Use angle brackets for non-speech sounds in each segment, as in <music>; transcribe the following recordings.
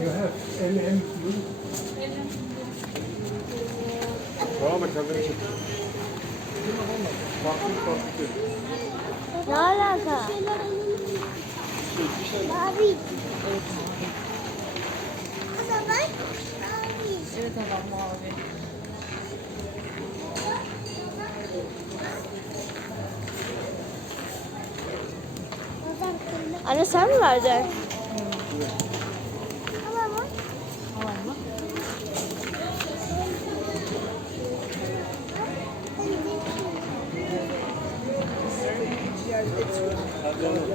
You have LM. Ne alaka? Mavi. Evet adam mavi. Anne sen mi verdin? Tamam mı?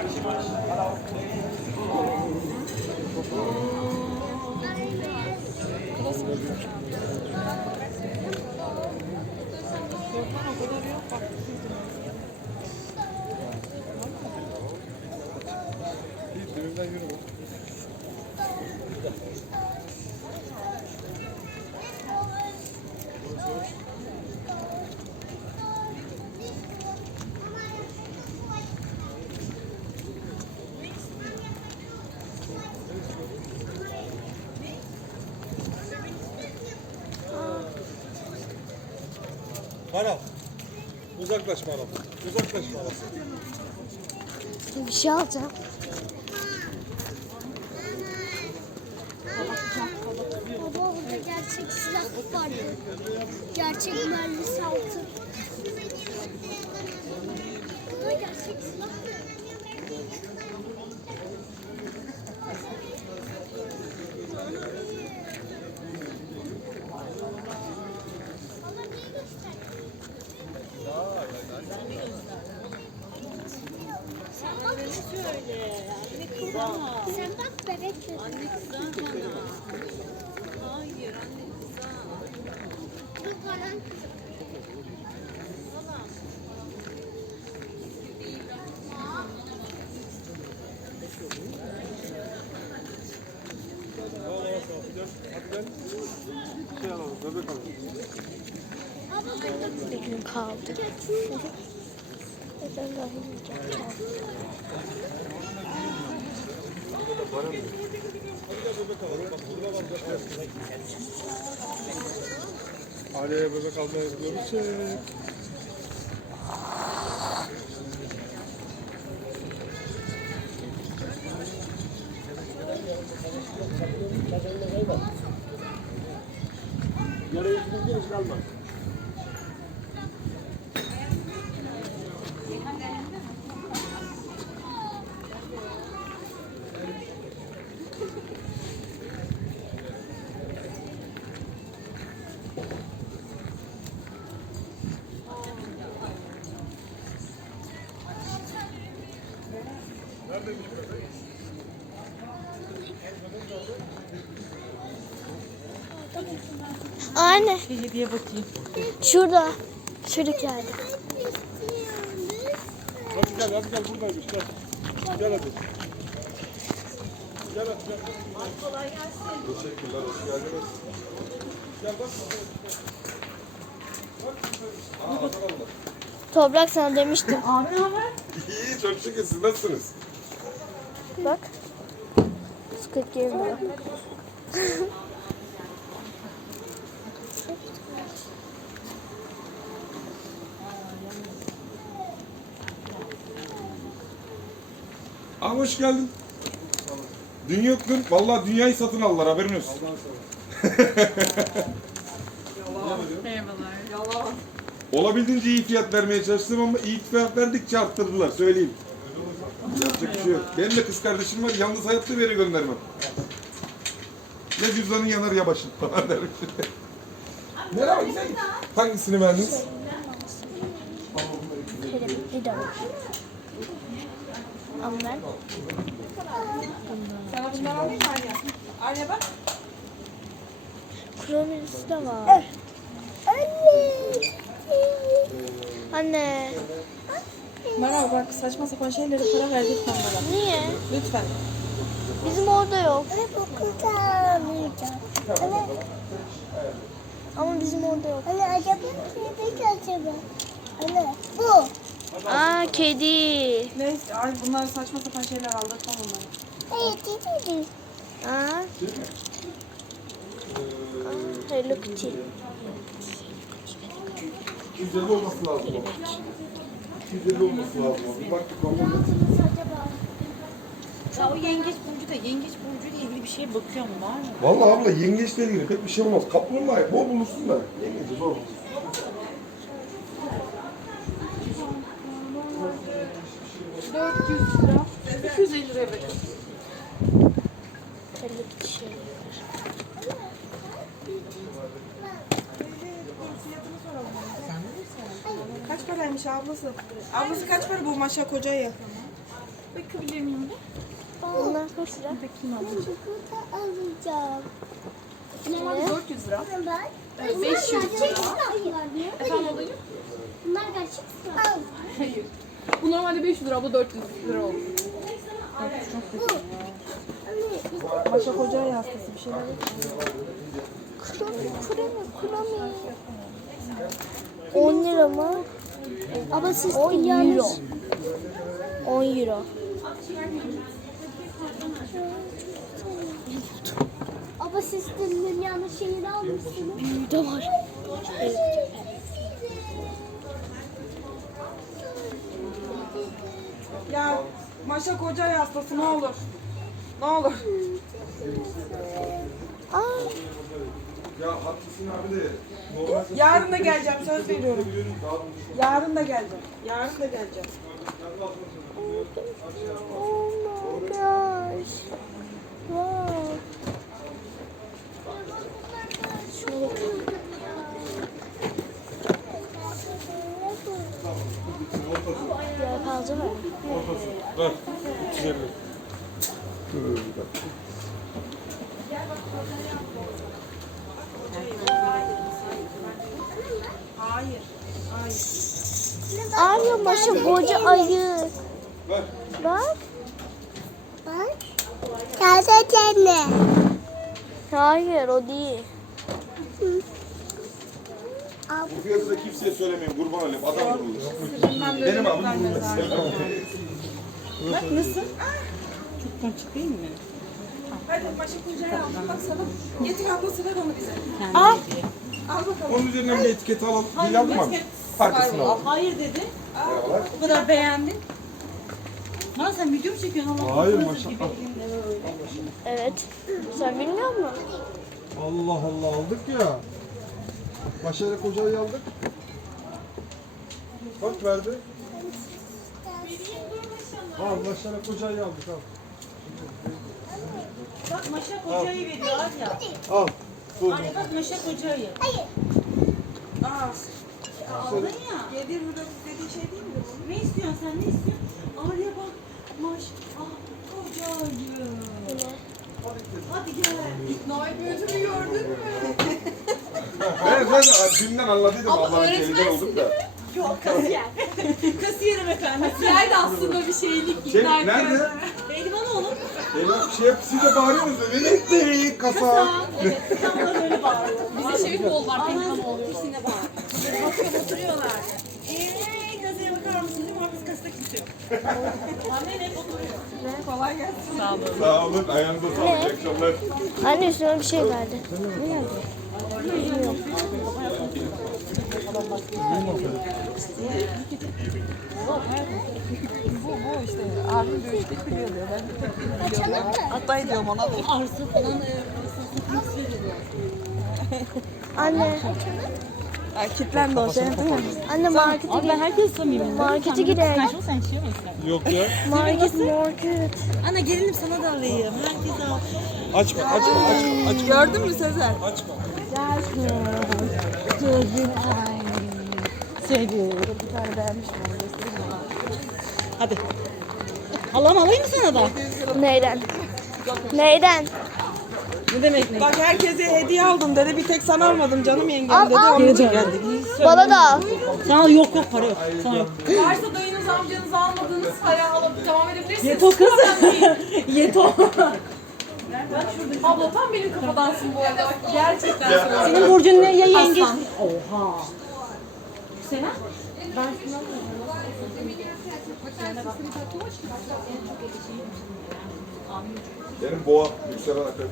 İyi, dönümden yürü bak. Manav. Uzaklaş manav. Uzaklaş manav. Bir şey alacağım. Baba orada gerçek silah vardı. Gerçek mermisi altı. Burada gerçek silah var. Sen bak bebek Anne kızar bana. Hayır anne kızar. Gel. Hadi gel. Şey alalım, bebek alalım. Bir gün kaldı. Neden daha yiyeceğim? Ali'ye bebek almaya gidiyoruz. Anne Bir hediye bakayım. şurada. Şuradaki yerde. Hadi gel, hadi gel buradaymış. Gel. Gel hadi. Gel hadi gel. Teşekkürler, hoş geldiniz. Gel bak. Toprak sana demiştim. Abi ne haber? İyi, çok şükür. Siz nasılsınız? Bak. Squid Game. Aa, hoş geldin. Dün yoktun. Vallahi dünyayı satın aldılar haberin olsun. Merhabalar. <laughs> Yalan. Olabildiğince iyi fiyat vermeye çalıştım ama iyi fiyat verdikçe arttırdılar söyleyeyim. Yapacak bir şey yok. Benim de kız kardeşim var. Yalnız hayatta bir yere göndermem. Ya cüzdanın yanar ya başın falan <laughs> derim. Merhaba güzel. Hangisini beğendiniz? Bir de var. Ama ben Sana bundan alayım mı Arya? Arya bak. Kronomisi de var. Anne. Meral bak saçma sapan şeylere para verdirtmem bana. Niye? Lütfen. Bizim orada yok. Evet okulda almayacağım. Evet. Ama bizim orada yok. Anne acaba kedi acaba? Anne bu. Aa kedi. Neyse ay bunlar saçma sapan şeyler aldırtmam onları. Hayır kedi. Aa. Aa, Hello Kitty. 250 olması lazım. O. 250 olması lazım. Bir baktık bakalım. Ya o yengeç burcu da yengeç burcu ile ilgili bir şeye bakıyorum var mı? Vallahi abla yengeçle ilgili pek bir şey olmaz. Kaplumbağa bol bulursun da. Yengeci zor bulursun. lira. 250 liraya bırakın. Hello Kitty şey. Kaç paraymış ablası? Ablası kaç para bu maşa kocayı? Bakabilir miyim de? Bunlar kaç lira? Çikolata alacağım. Normalde 400 lira. Evet, Bunlar 500 gerçek lira. Efendim alayım? Bunlar gerçek silah. Hayır. Bu normalde 500 lira, bu 400 lira oldu. Maşa kocayı hastası bir şeyler yok. Kromi, kromi, kromi. 10 lira mı? Ama siz 10 yanlış. euro. 10 euro. Ama siz dünyanın yanlış şeyini almışsınız. Büyüde var. Ya maşa kocayı hastası ne olur. Ne olur. Aa, Ya haklısın abi de. Yarın da geleceğim söz veriyorum. Yarın da geleceğim. Yarın da geleceğim. oh my gosh. Wow. Mı? Ver. 250. Dur Abi maşa koca ayı. Ver. Bak. Bak. Gerçek anne. Hayır o değil. Bu fiyatı da kimseye söylemeyin. Kurban olayım. Adam böyle Benim abim zaten. Bak nasıl? Çok ponçik değil mi? Hadi maşa kocayı aldım bak sana. Getir ablası ver onu bize. Al. Al bakalım. Onun üzerinden bir etiket alalım. Dil aldım abi. Arkasını al. Hayır dedi. O kadar beğendin. Lan sen video mu çekiyorsun Allah Hayır, maşallah. Evet. Sen bilmiyor musun? Allah Allah aldık ya. Başarı kocayı aldık. Bak verdi. Al başarı kocayı aldık al. Bak maşa kocayı veriyor var ya. Al. Bu. Anne bak maşa kocayı. Aa. Aldın ya. Yedir burada dediği şey değil mi? Ne istiyorsun sen ne istiyorsun? Arya bak. Maş. Ah kocayı. Hadi gel. Noel gözünü gördün mü? Ben zaten dünden anladıydım Allah'ın şeyden olduk da. Yok kasiyer. <laughs> Kasiyerim efendim. Nerede aslında bir şeylik Şey nerede? Pehlivan oğlum. Benim şey siz de bağırıyorsunuz Mehmet Bey kasa. Evet. Tam da böyle bağırıyor. Bize mi oldu var pehlivan oluyor. İkisine bağır. Bakıyor oturuyorlar. Eee kasaya bakar mısın? Değil mi? Biz kasada kimse yok. Anne hep oturuyor. Kolay gelsin. Sağ olun. Sağ olun. Ayağınıza sağlık. İyi akşamlar. Anne üstüme bir şey verdi. Bu bu işte. Abim dövüşte biliyor diyor. Ben de pek bilmiyorum. Hatta diyorum ona da. Arsa falan e, arsa satmak istiyor. Anne, Ay kilitlendi o şey değil mi? anne markete Abi ben herkes samimiyim. Markete gidelim. Kıskanç sen şey misin? Yok ya. <laughs> Market, market. Ana gelinim sana da alayım. Herkes al. Açma açma açma açma. Gördün mü Sezer? Açma. Gözün ay. Seviyorum. Bir tane beğenmiştim onu göstereyim mi? Hadi. Halam alayım mı sana da? Neyden? Neyden? Ne demek ne? Bak herkese hediye aldım dedi. Bir tek sana almadım canım yengem Al, dedi. al. Onun için geldik. Bana da al. Sana yok yok para yok. Sana yok. Varsa dayınız amcanız almadığınız para alıp devam edebilirsiniz. Yeto kız. <laughs> Yeto. Abla tam benim kafadansın bu arada. Gerçekten söylüyorum. Senin burcun ne ya yengeç? Oha. Sena? Benim boğa, yükselen akrep.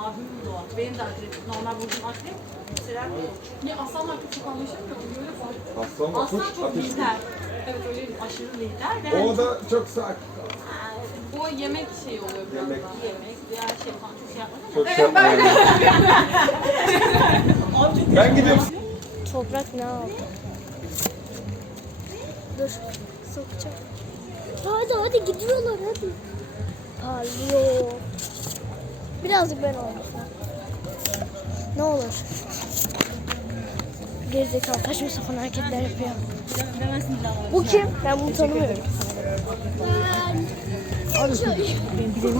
Abim doğa. Benim de akrep. Normal burcum akrep. Yükselen Niye aslanlar çok anlaşamıyor mu? Böyle. Aslan Aslan çok ateş. lider. Evet öyle aşırı lider. ve O da çok sakin. Bu yemek şeyi oluyor biraz Yemek. daha. yemek, diğer şey falan çok şey yapmaz. Çok şey yapmıyor. Ben gidiyorum. Toprak ne aldı? Dur. Sokacağım. Hadi hadi gidiyorlar hadi. Parlıyor. Birazcık ben oynasam. Ne olur. Gerizekalı saçma sapan hareketler yapıyor. Bu kim? Ben bunu tanımıyorum.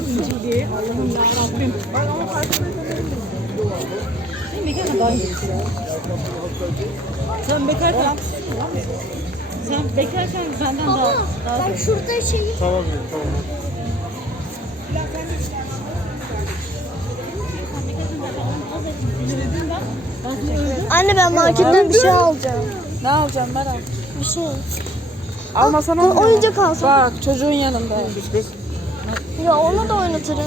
İnceliği. Allah'ım ya Rabbim. Bekarken daha iyi. Sen bekarken... Sen bekarken benden daha... daha Bak şurada şey. Tamam tamam. Anne ben marketten bir şey alacağım. Ne alacağım Meral? Bir şey. Almasan Bu olmuyor. oyuncak alsam. Bak çocuğun yanında. Ya onu da oynatırım.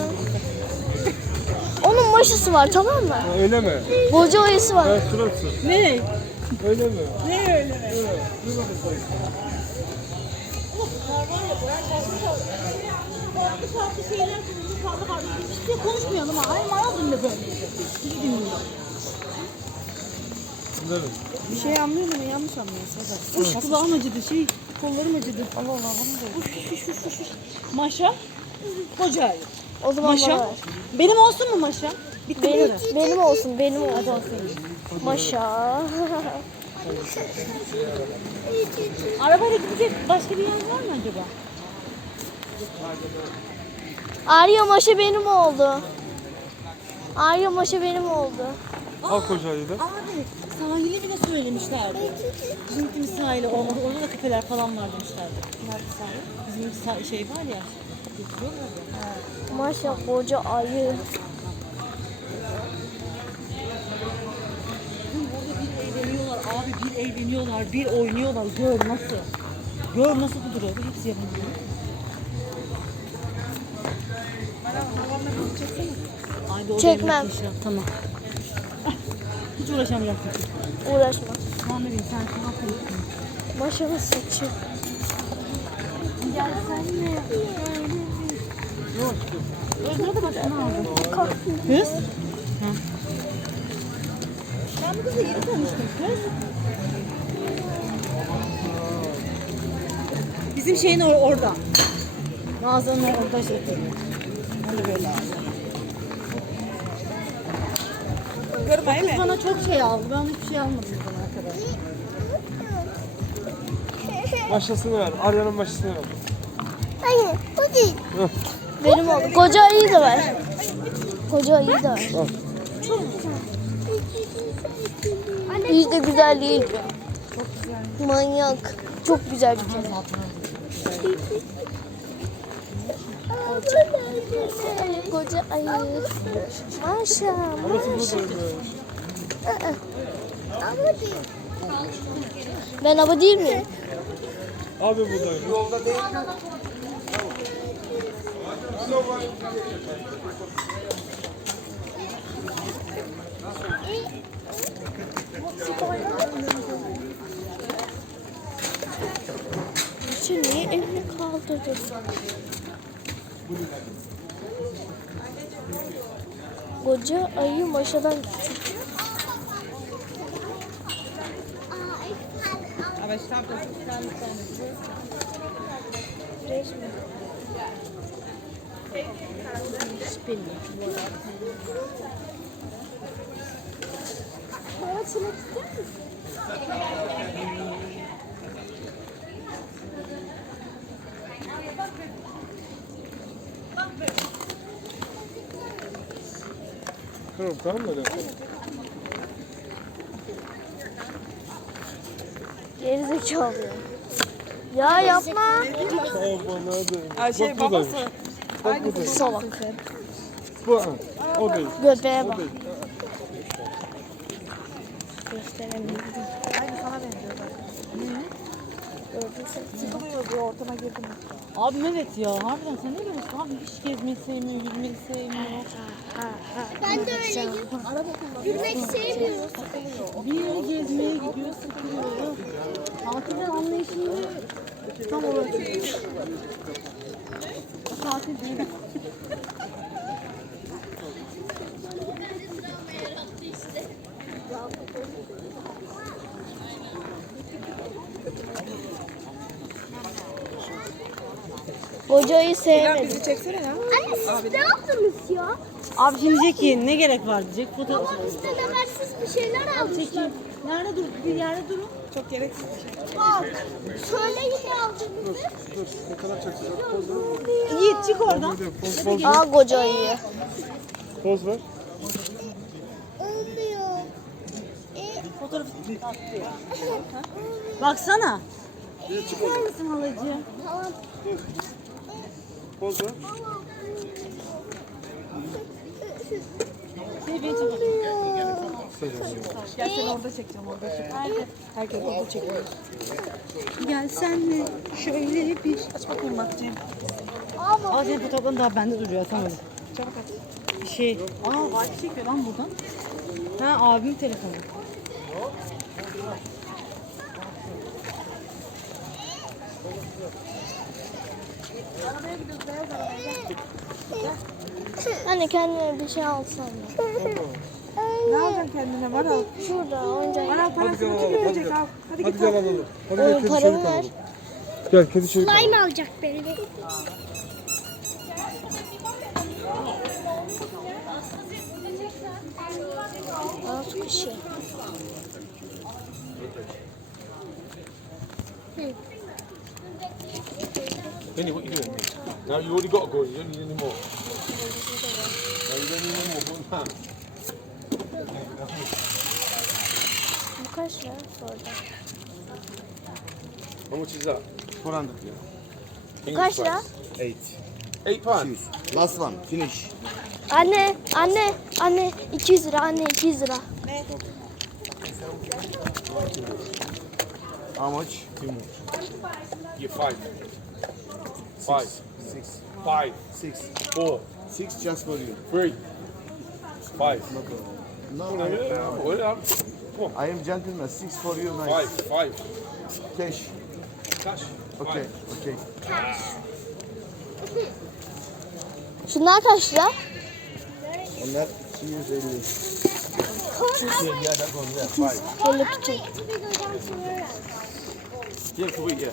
Onun maşası var tamam mı? Öyle mi? Boca oyası var. Ben. Ne? Öyle mi? Şeyler konuşuyor, farklı farklı hiçbir şey konuşmayalım ha. Ay mayalım da böyle. Bizi dinliyor. Bir şey anlıyor mu? Yanlış anlıyorsun. Uş kulağım acıdı şey, kollarım acıdı. Allah Allah. Uş uş uş uş uş. Maşa, koca ayı. O zaman bana Maşa. ver. Benim olsun mu Maşa? Bitti mi? Benim, benim olsun, benim olsun. Maşa. <laughs> Arabayla gidecek başka bir yer var mı acaba? Arya maşa benim oldu. Arya maşa benim oldu. Al kocayı da. Abi sahili bile söylemişlerdi. Bizim gittiğimiz sahile, o- orada da kafeler falan var demişlerdi. Nerede sahil? Bizim sah- şey var ya, götürüyorlar ya. Maşa koca ayı. Kızım burada bir eğleniyorlar abi, bir eğleniyorlar, bir oynuyorlar. Gör nasıl. Gör nasıl bu duruyor. Hepsi yapabiliyor. Haydi orada Çekmem. Tamam. Hiç uğraşamayacaksın. Uğraşma. Tamam bebeğim sen ne yapıyorsun? Maşanın saçı. De başına aldım. Kız? Ha. Ben bu kızla yeni tanıştım kız. Bizim şeyin or orada. Mağazanın orada şey yapıyor. Ben de aldım. Kırmayı mı? Bana çok şey aldı. Ben hiçbir şey almadım bana kadar. Maşasını ver. Arya'nın maşasını ver. Hayır, bu değil. Benim oldu. Koca ayıyı da ver. Koca ayıyı da ver. Hiç de güzel değil. Manyak. Çok güzel bir kere. Koca ayı. Maşa, maşa. Ama değil. Ben ama değil miyim? Abi buradayım. Maşa niye elini kaldırdı? Koca ayı maşadan küçük. Aber ich glaube, çilek ister misin? Tamam tamam mı? Gerizekalı. Ya yapma. Aman hadi. Ay şey babası. Salak. Bu ha. O değil. Göbeğe bak. değil. Gösteremiyorum. Aynı sana benziyor bak. Sıkılıyor bir ortama girdim. Abim evet ya harbiden sen ne diyorsun? Abi hiç gezmeyi sevmiyor, yüzmeyi sevmiyor. Ben de öyleyim. Yürümek sevmiyorum. Bir yere gezmeye gidiyor, sıkılıyor. Tatilden anlayışını tam olarak Tatil değil. <laughs> Hocayı Ya sevmedim. bizi çeksene ya. Anne siz ne yaptınız ya? Abi şimdi diyecek ki ne gerek var diyecek. Fotoğraf Babam bizden habersiz bir şeyler almışlar. Nerede dur? Bir yerde durun. Çok gereksiz bir şey. Bak. Söyleyin ne aldığınızı. Dur. Ne kadar çekeceğiz? Poz ver. Yiğit çık oradan. Poz, poz, Aa koca iyi. poz ver. Olmuyor. Fotoğrafı <laughs> Baksana. Çıkar mısın halacığım? Tamam. Poz ver. Şey. Gel seni orada çekeceğim orada çek. Herkes, herkes orada çekiyor. Gel senle şöyle bir. Aç bakayım bak Cem. Aa senin fotoğrafların daha bende duruyor atamadım. Çabuk aç. Bir şey. Aa Fatih çekiyor lan buradan. Ha abimin telefonu. Anne kendime bir şey alsam. Ne alacaksın kendine var al. Şurada oyuncak. Var al parasını kim verecek al. Hadi git gel al. Hadi Oğlum, gel paramı çocuk ver. Gel kedi alalım. Slime alacak beni. Aa kuşu. Benny, what are you already got a goal. You don't need any more. No, you don't need any more. Down. Bu kaç lira? Soracağım. How much is that? 400 Bu kaç lira? 8 Eight pounds. last one finish Anne, anne, anne 200 lira, anne 200 lira. how much You're five. Five. six Five. six Four. six just for you Three. Five. no Yeah, I, well, um, I am gentleman six for you nice Five. Five. cash Cash. okay okay Şunlar kaç lira? onlar 250 Yeah, that one. Yeah, five. Şöyle küçük. Yeah, for week.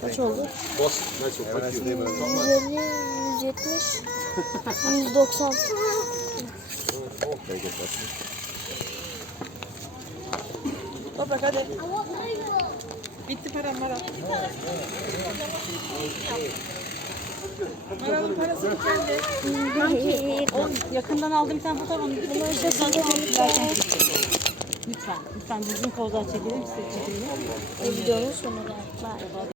Kaç oldu? Boss. Nice one. Thank you. 150, 170, 190. Toprak hadi. Bitti param var al. Maral'ın parasını kendi. O yakından aldığım bir tane fotoğraf onu Lütfen, lütfen düzgün pozlar çekelim, size çekelim. Videonun sonuna. Bye.